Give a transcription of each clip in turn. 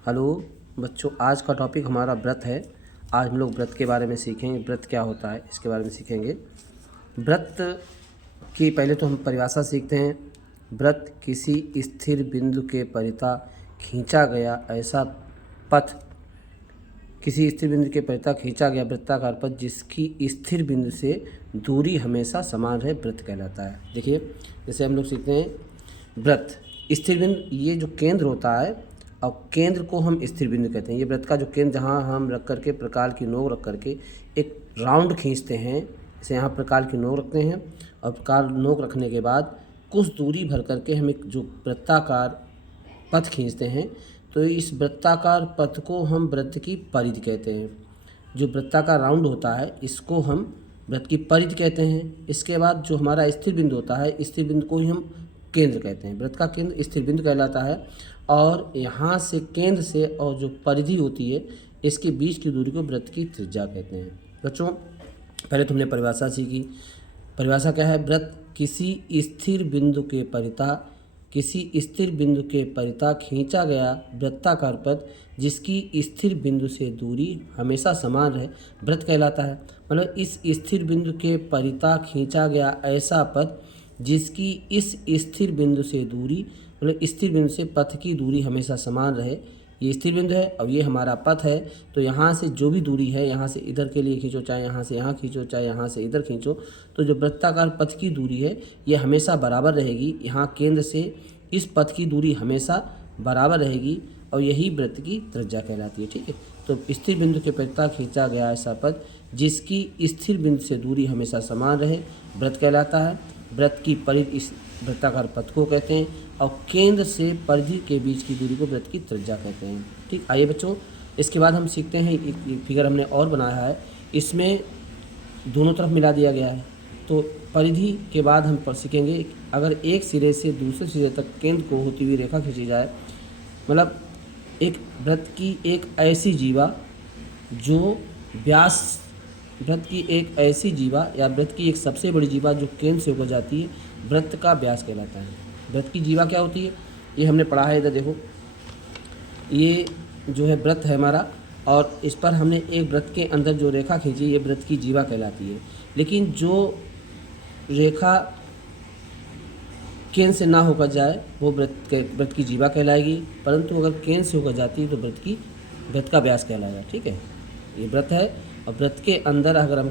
Hello बच्चों, आज का टॉपिक हमारा व्रत है। आज हम लोग व्रत के बारे में सीखेंगे। व्रत क्या होता है इसके बारे में सीखेंगे। व्रत की पहले तो हम परिभाषा सीखते हैं। व्रत किसी स्थिर बिंदु के परिता खींचा गया ऐसा पथ, किसी स्थिर बिंदु के परिता खींचा गया वृत्ताकार पथ जिसकी स्थिर बिंदु से दूरी हमेशा समान रहे, व्रत कहलाता है। देखिए, जैसे हम लोग सीखते हैं व्रत स्थिर बिंदु, ये जो केंद्र होता है और केंद्र को हम स्थिर बिंदु कहते हैं। ये व्रत का जो केंद्र जहाँ हम रख करके प्रकार की नोक रख करके एक राउंड खींचते हैं, जैसे यहाँ प्रकार की नोक रखते हैं और प्रकार नोक रखने के बाद कुछ दूरी भर करके हम एक जो वृत्ताकार पथ खींचते हैं, तो इस वृत्ताकार पथ को हम व्रत की परिधि कहते हैं। जो वृत्ताकार राउंड होता है इसको हम व्रत की परिधि कहते हैं। इसके बाद जो हमारा स्थिर बिंदु होता है, स्थिर बिंदु को ही हम केंद्र कहते हैं। व्रत का केंद्र स्थिर बिंदु कहलाता है और यहाँ से केंद्र से और जो परिधि होती है इसके बीच की दूरी को व्रत की त्रिज्या कहते हैं। बच्चों, पहले तुमने परिभाषा सीखी। परिभाषा क्या है? व्रत किसी स्थिर बिंदु के परिता, किसी स्थिर बिंदु के परिता खींचा गया वृत्ताकार पथ जिसकी स्थिर बिंदु से दूरी हमेशा समान रहे, व्रत कहलाता है। मतलब इस स्थिर बिंदु के परिता खींचा गया ऐसा पथ जिसकी इस स्थिर बिंदु से दूरी, मतलब स्थिर बिंदु से पथ की दूरी हमेशा समान रहे। ये स्थिर बिंदु है और ये हमारा पथ है, तो यहाँ से जो भी दूरी है, यहाँ से इधर के लिए खींचो, चाहे यहाँ से यहाँ खींचो, चाहे यहाँ से इधर खींचो, तो जो वृत्ताकार पथ की दूरी है ये हमेशा बराबर रहेगी। यहाँ केंद्र से इस पथ की दूरी हमेशा बराबर रहेगी और यही व्रत की त्रिज्या कहलाती है। ठीक है, तो स्थिर बिंदु के परिता खींचा गया ऐसा पथ जिसकी स्थिर बिंदु से दूरी हमेशा समान रहे, व्रत कहलाता है। व्रत की परिधि इस वृत्ताकार पथ को कहते हैं और केंद्र से परिधि के बीच की दूरी को व्रत की त्रिज्या कहते हैं। ठीक, आइए बच्चों, इसके बाद हम सीखते हैं। एक फिगर हमने और बनाया है, इसमें दोनों तरफ मिला दिया गया है। तो परिधि के बाद हम सीखेंगे अगर एक सिरे से दूसरे सिरे तक केंद्र को होती हुई रेखा खींची जाए, मतलब एक व्रत की एक ऐसी जीवा जो व्यास, व्रत की एक ऐसी जीवा या व्रत की एक सबसे बड़ी जीवा जो केंद्र से होकर जाती है, व्रत का व्यास कहलाता है। व्रत की जीवा क्या होती है ये हमने पढ़ा है। इधर देखो, ये जो है व्रत है हमारा और इस पर हमने एक व्रत के अंदर जो रेखा खींची, ये व्रत की जीवा कहलाती है। लेकिन जो रेखा केंद्र से ना होकर जाए वो व्रत की जीवा कहलाएगी, परंतु अगर केंद्र से होकर जाती है तो व्रत का व्यास कहलाएगा। ठीक है, ये व्रत है और व्रत के अंदर अगर हम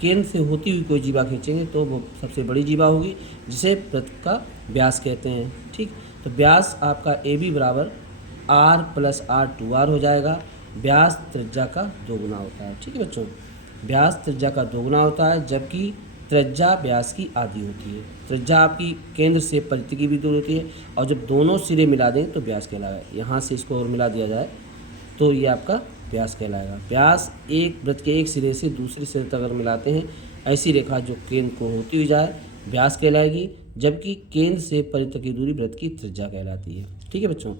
केंद्र से होती हुई कोई जीवा खींचेंगे तो वो सबसे बड़ी जीवा होगी, जिसे व्रत का व्यास कहते हैं। ठीक, तो व्यास आपका ए बी बराबर r + r2r हो जाएगा। व्यास त्रिज्या का दोगुना होता है। ठीक है बच्चों, व्यास त्रिज्या का दोगुना होता है, जबकि त्रिज्या व्यास की आधी होती है। त्रिज्या आपकी केंद्र से परिधि की भी दूरी होती है और जब दोनों सिरे मिला दें तो व्यास कहलाएगा। यहाँ से इसको और मिला दिया जाए तो ये आपका व्यास कहलाएगा। व्यास एक व्रत के एक सिरे से दूसरे सिरे तक अगर मिलाते हैं, ऐसी रेखा जो केंद्र को होती हुई जाए व्यास कहलाएगी, जबकि केंद्र से परिधि की दूरी व्रत की त्रिज्या कहलाती है। ठीक है बच्चों,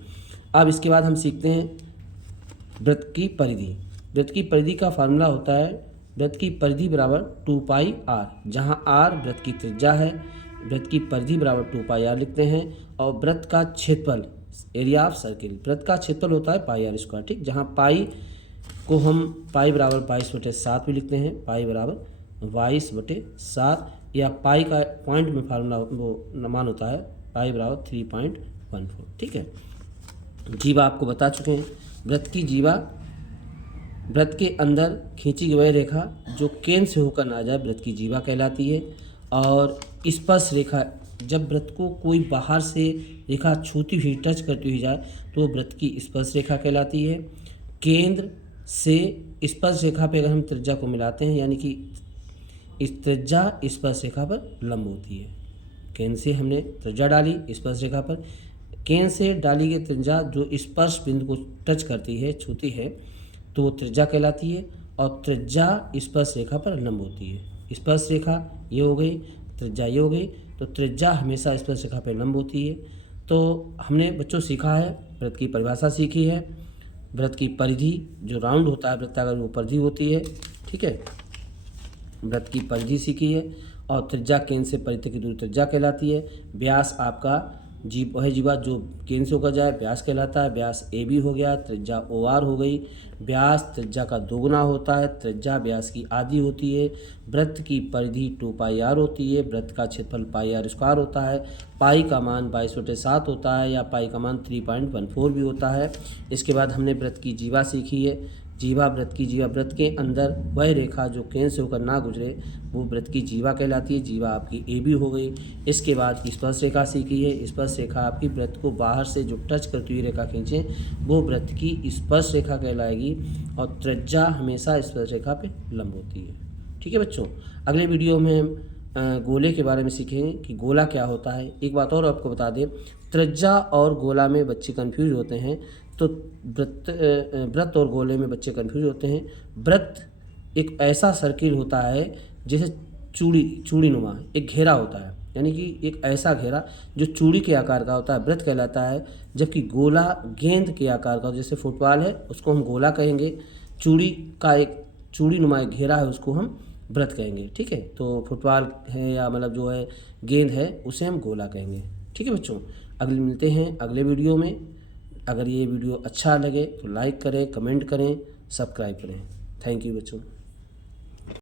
अब इसके बाद हम सीखते हैं व्रत की परिधि। व्रत की परिधि का फार्मूला होता है व्रत की परिधि बराबर 2πr, जहाँ r व्रत की त्रिज्या है, व्रत की परिधि बराबर 2πr लिखते हैं। और व्रत का क्षेत्रफल, एरिया ऑफ सर्किल, व्रत का क्षेत्रफल होता है πr²। ठीक, जहाँ पाई को हम पाई बराबर 22/7 भी लिखते हैं, पाई बराबर 22/7, या पाई का पॉइंट में फार्मूला वो मान होता है पाई बराबर 3.14। ठीक है, जीवा आपको बता चुके हैं। व्रत की जीवा, व्रत के अंदर खींची गई रेखा जो केंद्र से होकर ना जाए व्रत की जीवा कहलाती है। और स्पर्श रेखा, जब व्रत को कोई बाहर से रेखा छूती हुई, टच करती हुई जाए तो व्रत की स्पर्श रेखा कहलाती है। केंद्र से स्पर्श रेखा पे अगर हम त्रिज्या को मिलाते हैं, यानी कि इस त्रिज्या स्पर्श रेखा पर लंब होती है। केंद्र से हमने त्रिज्या डाली स्पर्श रेखा पर, केंद्र से डाली गई त्रिज्या जो स्पर्श बिंदु को टच करती है, छूती है, तो वो त्रिज्या कहलाती है। और त्रिज्या स्पर्श रेखा पर लंब होती है। स्पर्श रेखा ये हो गई, त्रिज्या ये हो गई, तो त्रिज्या हमेशा स्पर्श रेखा पर लंब होती है। तो हमने बच्चों सीखा है, व्रत की परिभाषा सीखी है, व्रत की परिधि जो राउंड होता है वृत्ताकार वो परिधि होती है। ठीक है, व्रत की परिधि सीखी है और त्रिज्या केंद्र से परिधि की दूरी त्रिज्या कहलाती है। व्यास आपका वह जीवा जो केंद्र से होकर जाए व्यास कहलाता है। व्यास ए बी हो गया, त्रिज्या ओ आर हो गई। व्यास त्रिज्या का दोगुना होता है, त्रिज्या व्यास की आधी होती है। वृत्त की परिधि 2 पाई आर होती है, वृत्त का क्षेत्रफल पाई आर स्क्वायर होता है। पाई का मान 22/7 होता है, या पाई का मान 3.14 भी होता है। इसके बाद हमने वृत्त की जीवा सीखी है। जीवा वृत्त के अंदर वह रेखा जो केंद्र से होकर ना गुजरे वो वृत्त की जीवा कहलाती है। जीवा आपकी ए बी हो गई। इसके बाद स्पर्श रेखा सीखी है। स्पर्श रेखा आपकी वृत्त को बाहर से जो टच करती हुई रेखा खींचें वो वृत्त की स्पर्श रेखा कहलाएगी, और त्रिज्या हमेशा स्पर्श रेखा पे लंब होती है। ठीक है बच्चों, अगले वीडियो में हम गोले के बारे में सीखेंगे कि गोला क्या होता है। एक बात और आपको बता दें, त्रिज्या और गोला में बच्चे कंफ्यूज होते हैं, तो वृत्त और गोले में बच्चे कंफ्यूज होते हैं। वृत्त एक ऐसा सर्किल होता है जैसे चूड़ी नुमा एक घेरा होता है, यानी कि एक ऐसा घेरा जो चूड़ी के आकार का होता है, वृत्त कहलाता है। जबकि गोला गेंद के आकार का, जैसे फुटबॉल है उसको हम गोला कहेंगे। चूड़ी नुमा एक घेरा है उसको हम वृत्त कहेंगे। ठीक है, तो फुटबॉल है या मतलब जो है गेंद है उसे हम गोला कहेंगे। ठीक है बच्चों, अगले मिलते हैं अगले वीडियो में। अगर ये वीडियो अच्छा लगे तो लाइक करें, कमेंट करें, सब्सक्राइब करें। थैंक यू बच्चों।